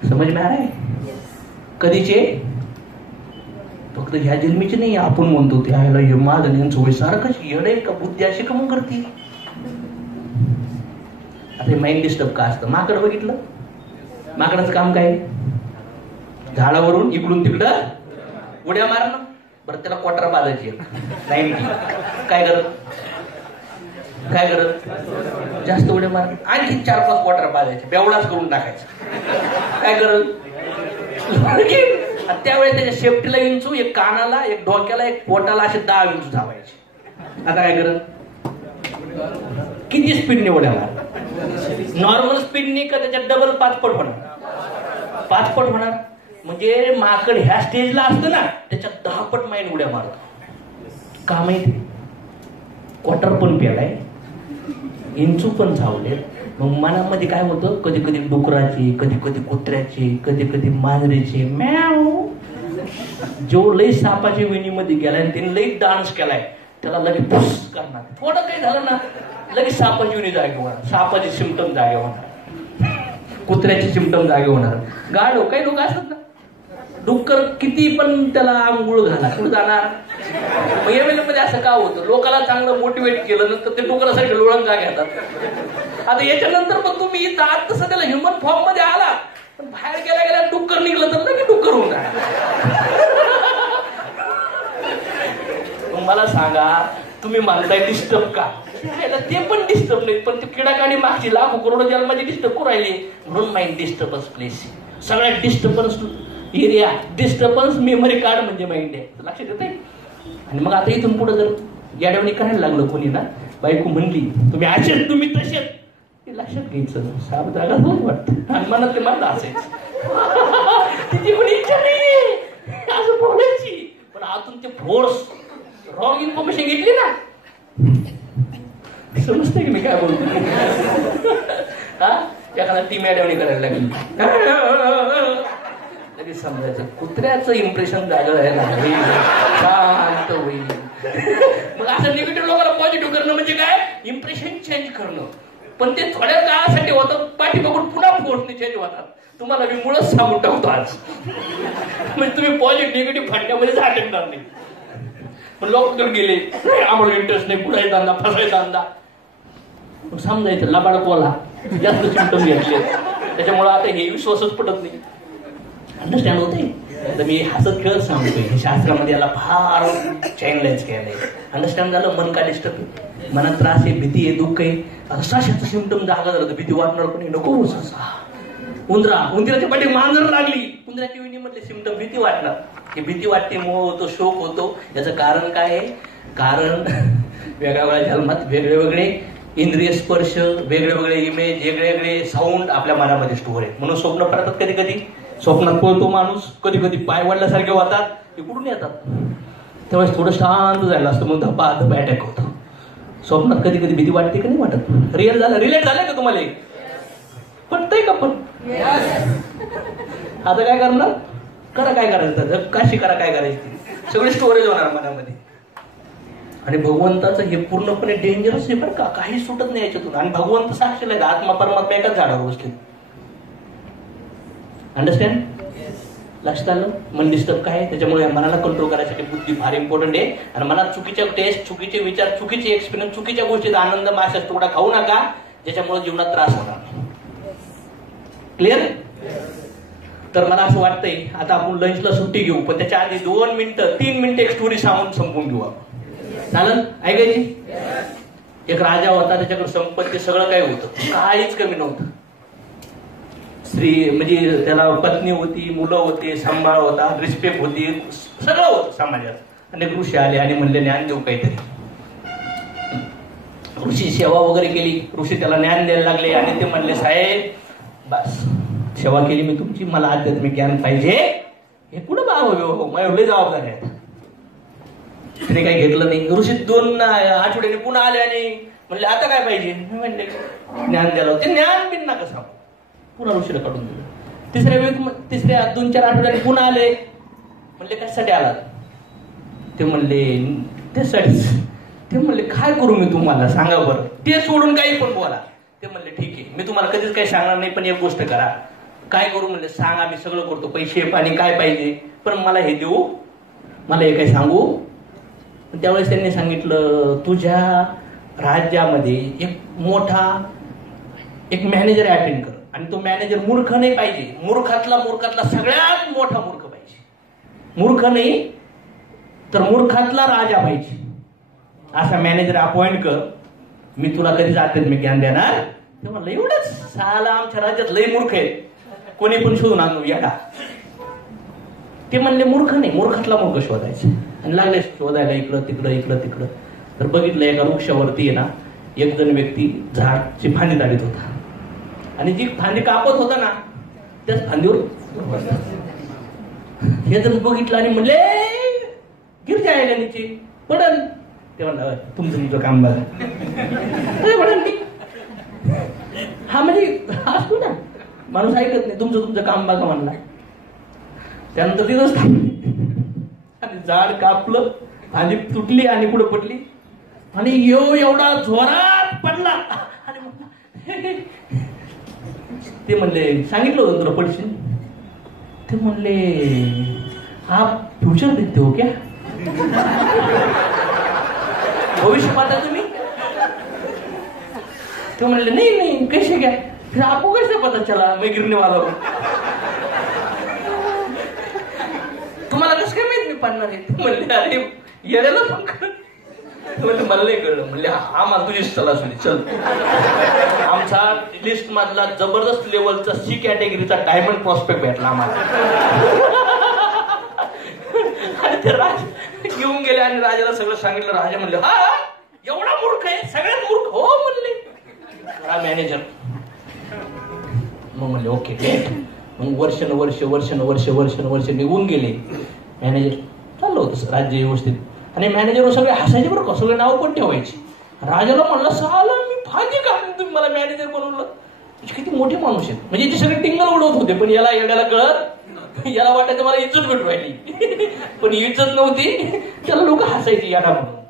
समज में आ रहा है? कधीचे? फक्त ह्या जन्मीचे नाही. आपण म्हणतो ते ह्याला हे माझ आणि यांचं वय सारखंच येडे का बुद्धी अशी का मग करते. आता माइंड डिस्टर्ब का असतं? माकड बघितलं? माकडाचं काम काय? झाडावरून इकडून तिकडं उड्या मारणं. बरं त्याला क्वार्टर बाजायची नाही काय करत? काय करत? जास्त उड्या मार, आणखी 4-5 क्वार्टर बाजायचे, बेवडाच करून टाकायचं. काय करत? त्यावेळेस त्याच्या शेपटीला इंचू, एक कानाला, एक डोक्याला, एक पोटाला असे 10 इंचू धावायचे. आता काय करत? किती स्पीडने उड्या मार? नॉर्मल स्पीडने का त्याच्यात डबल 5 पट होणार? 5 पट होणार. म्हणजे माकड ह्या स्टेजला असतं ना त्याच्यात 10 पट माइंड उड्या मारतो. का माहिती? क्वार्टर पण पेलाय, इंचू पण झावले. मग मनामध्ये काय होतं? कधी कधी डुकराचे, कधी कधी कुत्र्याचे, कधी कधी मांजरीचे मॅव. जो लई सापाच्या विणीमध्ये गेलाय त्याने लई डान्स केलाय त्याला लगेच पुस करणार. थोडं काही झालं ना लगेच सापाची विणी जागे होणार, सापाचे सिम्पटम जागे होणार, कुत्र्याचे सिम्पटम जागे होणार. गाढव काही लोक असतात ना, डुक्कर किती पण त्याला आंघोळ घाला कुठं जाणार. मग एमएलए मध्ये असं का होतं? लोकांना चांगलं मोटिवेट केलं नंतर ते डुकरासाठी लोळण जागे येतात. आता याच्यानंतर पण तुम्ही इथं आत तसं त्याला ह्युमन फॉर्म मध्ये आला पण बाहेर गेल्या गेल्या डुक्कर निघलं तर लगेच डुक्कर होऊन जाणार. मला सांगा तुम्ही मानताय डिस्टर्ब का? ते पण डिस्टर्ब नाही पण ते किडाकाणी मागची लाखो करोडो जन्माची डिस्टर्ब करू राहिली. म्हणून माइंड डिस्टर्बन्स प्लेस. सगळ्यात disturbance area, disturbance memory card म्हणजे माइंड आहे. लक्षात येत आहे? आणि मग आता इथून पुढे जर याड्यावणी करायला लागलं कोणी ना, बायको म्हणली तुम्ही असेच तुम्ही तसेच, ते लक्षात घ्यायचं. साप जागा होत वाटतं आणि मनात ते मला असायचं. तिची पण इच्छा नाहीये असं बोलायची पण आतून ते फोर्स रॉंग इन्फॉर्मेशन घेतली ना. समजते की मी काय बोलतो? हा एखादा ती मॅडमने करायला लागली लगेच समजायचं कुत्र्याचं इम्प्रेशन जागं राहायला शांत होईल. मग असं निगेटिव्ह लोकांना पॉझिटिव्ह करणं म्हणजे काय? इम्प्रेशन चेंज करणं. पण ते थोड्या काळासाठी होतं, पाठीमागून पुन्हा फोर्सने चेंज होतात. तुम्हाला मी मुळच सांगून टाकतो आज. म्हणजे तुम्ही पॉझिटिव्ह निगेटिव्ह फाटण्यामध्ये अटकणार नाही. पण लोक तर गेले आम्हाला इंटरेस्ट नाही, पुढे धंदा फसायचा धंदा. समजायचं लबाड कोला जास्त सिम्पटम घेतले त्याच्यामुळे आता हे विश्वासच पटत नाही. अंडरस्टँड होते? तर मी हसत खेळत सांगतोय शास्त्रामध्ये याला फार चॅनलाइज केलंय. अंडरस्टँड झालं? मन का डिस्टर्ब? मनात त्रास आहे, भीती आहे, दुःख आहे, सशाचं सिम्पटम जागा झालं तर भीती वाटणार कोणी नको. उंदराच्या पाठी मांजर लागली, उंदराच्या विणीमधले सिम्पटम भीती वाटणार. हे भीती वाटते, मोह होतो, शोक होतो. याचं कारण काय आहे? कारण वेगळ्या वेगळ्या जन्मात वेगळे वेगळे इंद्रिय स्पर्श, वेगळे वेगळे इमेज, वेगळे वेगळे साऊंड आपल्या मनामध्ये स्टोर आहे. म्हणून स्वप्न पडतात. कधी कधी स्वप्नात पळतो माणूस, कधी कधी पाय वाढल्यासारखे होतात. ते कुठून येतात? त्यावेळेस थोडं शांत झालं असतं मग धपा अटॅक होतो. स्वप्नात कधी कधी भीती वाटते का नाही वाटत? रिअल झालं? रिलेट झालं का तुम्हाला? पटतंय का? पण आता काय करणार? करा काय करायचं, काशी करा काय करायची, सगळे स्टोरेज होणार मनामध्ये. आणि भगवंताचं हे पूर्णपणे डेंजरस आहे बरं का, काही सुटत नाही याच्यातून. आणि भगवंत साक्षी आहे, आत्मा परमात्मा एकाच झाडावर बसले. अंडरस्टँड? लक्षात आलं? मन डिस्टर्ब काय? त्याच्यामुळे मनाला कंट्रोल करायसाठी बुद्धी फार इम्पॉर्टंट आहे. आणि मनात चुकीच्या टेस्ट, चुकीचे विचार, चुकीचे एक्सपिरियन्स, चुकीच्या गोष्टीचा आनंद माशाचा तुकडा खाऊ नका ज्याच्यामुळे जीवनात त्रास होणार. क्लिअर? तर मला असं वाटतंय आता आपण लंचला सुट्टी घेऊ, पण त्याच्या आधी 2 मिनिटं 3 मिनिटं एक स्टोरी सांगून संपवून घेऊ आपण. चालेल? ऐकायची? एक राजा होता, त्याच्याकडे संपत्ती सगळं काही होतं, काहीच कमी नव्हतं. स्त्री म्हणजे त्याला पत्नी होती, मुलं होते, सांभाळ होता, रिस्पेक्ट होती, सगळं होतं समाजात. आणि ऋषी आले आणि म्हणले ज्ञान देऊ काहीतरी. ऋषी सेवा वगैरे केली, ऋषी त्याला ज्ञान द्यायला लागले आणि ते म्हणले साहेब बस सेवा केली मी तुमची, मला आध्यात्मिक ज्ञान पाहिजे. हे कुठं बाबा माझ्या एवढे जबाबदारी आहेत. तिने काही घेतलं नाही. ऋषी 2 आठवड्याने पुन्हा आले आणि म्हणले आता काय पाहिजे? म्हणले ज्ञान द्यायला. ते ज्ञान बिन नका सांगू. पुन्हा ऋषीला काढून दिलं. तिसऱ्या 2-4 आठवड्याने पुन्हा आले. म्हणले कशासाठी आलात? ते म्हणले त्यासाठीच. ते म्हणले काय करू मी तुम्हाला सांगा बरं. ते सोडून काही पण बोला. ते म्हणले ठीक आहे मी तुम्हाला कधीच काही सांगणार नाही, पण एक गोष्ट करा. काय करू? म्हणले सांगा मी सगळं करतो, पैसे पाणी काय पाहिजे, पण मला हे देऊ, मला हे काय सांगू. त्यावेळेस त्यांनी सांगितलं तुझ्या राज्यामध्ये एक मोठा एक मॅनेजर अटेंड कर, आणि तो मॅनेजर मूर्ख नाही पाहिजे, मूर्खातला सगळ्यात मोठा मूर्ख पाहिजे. मूर्ख नाही तर मूर्खातला राजा पाहिजे, असा मॅनेजर अपॉइंट कर, मी तुला कधीच आध्यात्मिक ज्ञान देणार. ते म्हणलं एवढंच? साला आमच्या राज्यात लय मूर्ख आहे, कोणी पण शोधून आणू या. ते म्हणले मूर्ख नाही, मूर्खातला मूर्ख शोधायचे. आणि लागले शोधायला इकडं तिकडं. तर बघितलं एका वृक्षावरती आहे ना एक जण व्यक्ती झाडची फांदी दाढीत होता, आणि जी फांदी कापत होता ना त्याच फांदीवर हे जण बघितलं आणि म्हणले गिर जायला नीचे पडल. ते म्हणलं तुमचं काम बघा. हा म्हणजे असतो ना माणूस ऐकत नाही, तुमचं काम बघा म्हणला. त्यानंतर तिथंच आणि झाड कापलं, फांदी तुटली आणि पुढे पडली, आणि एवढा जोरात पडला. आणि ते म्हणले सांगितलं होतं तुला पडशील. ते म्हणले आप फ्युचर देखते हो क्या? भविष्य पाहता तुम्ही? ते म्हणले नहीं कैसे क्या? फिर आपको कैसे पता चला मैं गिरने वाला हूं? तुम्हाला कसं काय माहित मी पडणार आहे? ते म्हणले अरे येण्याला पण म्हणजे मला नाही कळलं. म्हणले हा मला तुझी सल्ला सुनी चल. आमचा लिस्ट मधला जबरदस्त लेवलचा C कॅटेगरीचा डायमंड प्रॉस्पेक्ट भेटला आम्हाला. आणि ते राज घेऊन गेले आणि राजाला सगळं सांगितलं. राजा म्हणले हा एवढा मूर्ख आहे? सगळ्यात मूर्ख? हो म्हणले. मॅनेजर मग म्हणले ओके ग्रेट. मग वर्ष निघून गेले. मॅनेजर चाललं होतं राज्य व्यवस्थित, आणि मॅनेजर सगळे हसायचे बरं का, सगळे नाव पण ठेवायचे. राजाला म्हणलं साला मी फांदी काढून तुम्ही मला मॅनेजर बनवलं. किती मोठे माणूस आहेत, म्हणजे ते सगळे टिंगल उडवत होते, पण याला कळत, याला वाटायचं मला इज्जत भेटू राहिली, पण इज्जत नव्हती, त्याला लोक हसायची याला म्हणून.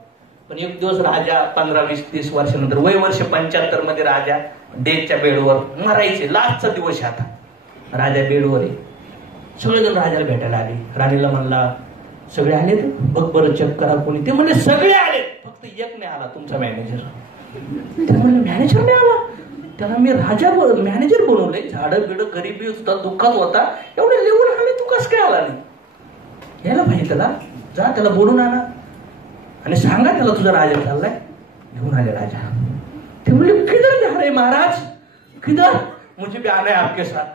पण एक दिवस राजा 15-20-30 वर्षानंतर वर्ष 75 मध्ये राजा डेटच्या बेडवर मरायचे, लास्टचा दिवस आहे आता. राजा बेडवर आहे, सगळेजण राजाला भेटायला आले. राणीला म्हणला सगळे आले तर बघ बरं चेक करा कोणी. ते म्हणले सगळे आले, फक्त एक नाही आला तुमचा मॅनेजर. ते म्हणले मॅनेजर नाही आला? त्याला मी राजा मॅनेजर बनवले, झाडं बिड गरीबी होता, दुःखात होता, एवढे लेवल आले, तू कसं काय आला नाही? यायला पाहिजे त्याला, जा त्याला बोलून आणा आणि सांगा त्याला तुझा राजा चाललाय. घेऊन आले राजा. ते म्हणले किधर जा रहे महाराज? किधर? मुझे भी आना है आपके साथ.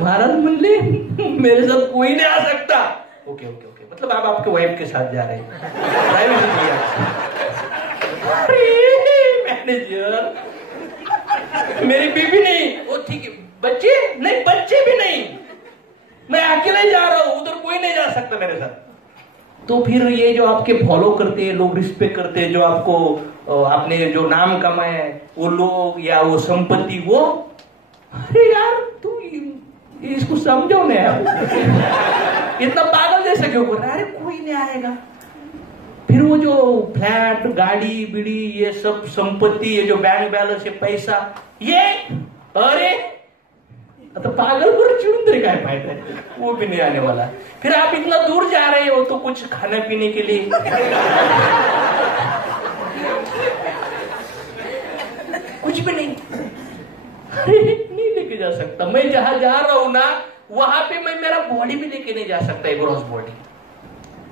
महाराज म्हणले मेरे साथ कोई नहीं आ सकता. ओके ओके ओके, मतलब आप आपके वाइफ के साथ जा रहे हैं? मैनेजर मेरी बीवी नहीं. वो ठीक है, बच्चे नहीं, बच्चे भी नहीं, मैं अकेला ही जा रहा हूं, उधर कोई नहीं जा सकता मेरे साथ. तो फिर ये जो आपके फॉलो करते हैं लोग, रिस्पेक्ट करते हैं, जो आपको आपने जो नाम कमाया वो लोग या वो संपत्ति, वो अरे यार तू इसको समझो ना यार, इतना पागल जैसा क्यों कर रहा है? अरे कोई नहीं आएगा. फिर वो जो फ्लैट गाड़ी बिड़ी ये सब संपत्ति, ये जो बैंक बैलेंस है पैसा, ये अरे तो पागल पर चिड़ूं तरी काय फायदा है? वो भी नहीं आने वाला. फिर आप इतना दूर जा रहे हो तो कुछ खाने पीने के लिए कुछ भी नहीं। अरे नहीं लेके जा सकता, मैं जहां जा रहा हूं ना वहां पे मैं मेरा बॉडी भी लेके नहीं जा सकता, एक ग्रॉस बॉडी।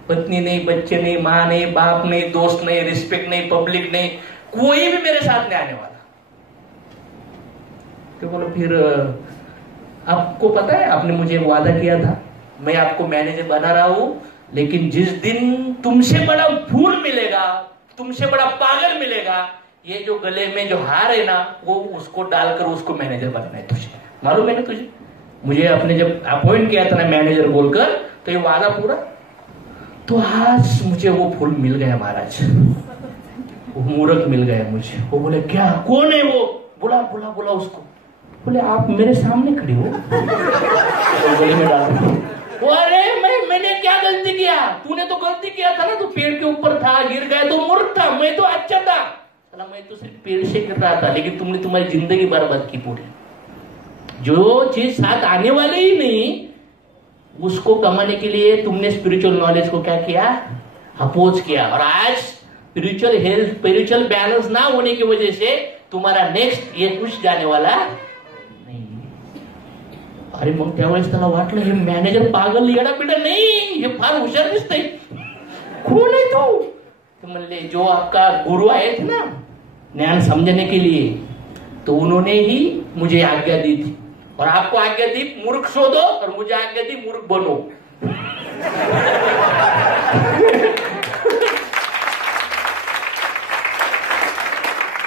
पत्नी नहीं, बच्चे नहीं, माँ नहीं, बाप नहीं, दोस्त नहीं, रिस्पेक्ट नहीं, पब्लिक नहीं, कोई भी मेरे साथ नहीं आने वाला। तो बोलो फिर आपको पता है आपने मुझे वादा किया था मैं आपको मैनेजर बना रहा हूं, लेकिन जिस दिन तुमसे बड़ा फूल मिलेगा, तुमसे बड़ा पागल मिलेगा, ये जो गले में जो हार है ना वो उसको डालकर उसको मैनेजर बनना है तुझे। मालूम है ना तुझे? मुझे अपने जब अपॉइंट किया था ना मैनेजर बोलकर, तो ये वादा पूरा। तो आज मुझे वो फूल मिल गया महाराज, वो मूर्ख मिल गया मुझे। वो बोले क्या, कौन है वो? बुला बुला बुला उसको। बोले आप मेरे सामने खड़ी हो। तो गले में डाल, अरे मैंने क्या गलती किया? तूने तो गलती किया था ना, तू पेड़ के ऊपर था, गिर गया तो मूर्ख था, मैं तो अच्छा था। चला मैं तो सिर्फ पेड़ से गिर रहा था, लेकिन तुमने तुम्हारी जिंदगी बर्बाद की पूरी। जो चीज साथ आने वाले ही नहीं उसको कमाने के लिए तुमने स्पिरिचुअल नॉलेज को क्या किया? Oppose KIA. और आज स्पिरिचुअल हेल्थ, स्पिरिचुअल बैलेंस ना होने की वजह से तुम्हारा नेक्स्ट ये कुछ जाने वाला नाही। अरे मग त्यावेळेस त्याला वाटलं हे मॅनेजर पागल येडा बिडा नाही, हे फार हुशार दिसतंय, कोण आहे तू? तो म्हणले जो आपका गुरु आए थे ना ज्ञान समझने के लिए, तो उन्होंने ही मुझे आज्ञा दी थी, और आपको आज्ञा दी मूर्ख शोधो, और मुझे आज्ञा दी मूर्ख बनो।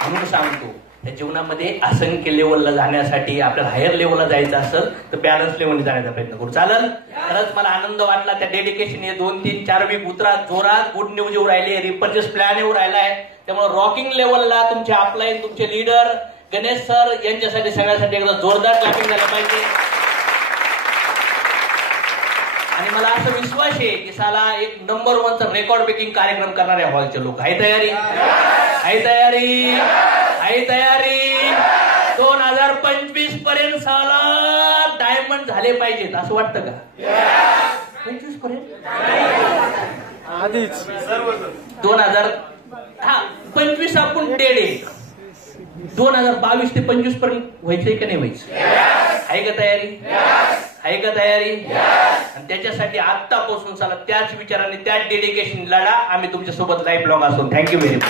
म्हणून सांगतो या जीवनामध्ये असंख्य लेवलला जाण्यासाठी आपल्याला हायर लेवलला जायचं असेल तर बॅलन्स लेवलला जाण्याचा प्रयत्न करू। चालेल? खरंच मला आनंद वाटला त्या डेडिकेशन। हे 2-3-4 वीक उतरात जोरात गुड न्यूज येऊ राहिले, रिपर्चेस प्लॅन येऊ राहिलाय, त्यामुळे रॉकिंग लेवलला तुमचे अपलाईन, तुमचे लीडर गणेश सर यांच्यासाठी सगळ्यासाठी एकदा जोरदार क्लॅपिंग झालं पाहिजे। आणि मला असं विश्वास आहे की साला एक नंबर 1चा रेकॉर्ड ब्रेकिंग कार्यक्रम करणाऱ्या हॉलचे लोक आहे तयारी? आहे तयारी? आहे तयारी? 2025 पर्यंत साला डायमंड झाले पाहिजेत असं वाटतं का? 25 पर्यंत आधीच 25 आपण डेड आहे, 2022 ते 25 पर्यंत व्हायचंय का नाही व्हायचं? आहे का तयारी? आहे का तयारी? आणि त्याच्यासाठी आत्तापासून साला त्याच विचाराने त्याच डेडिकेशन लढा। आम्ही तुमच्या सोबत लाईफ लॉंग असतो। Thank you very much.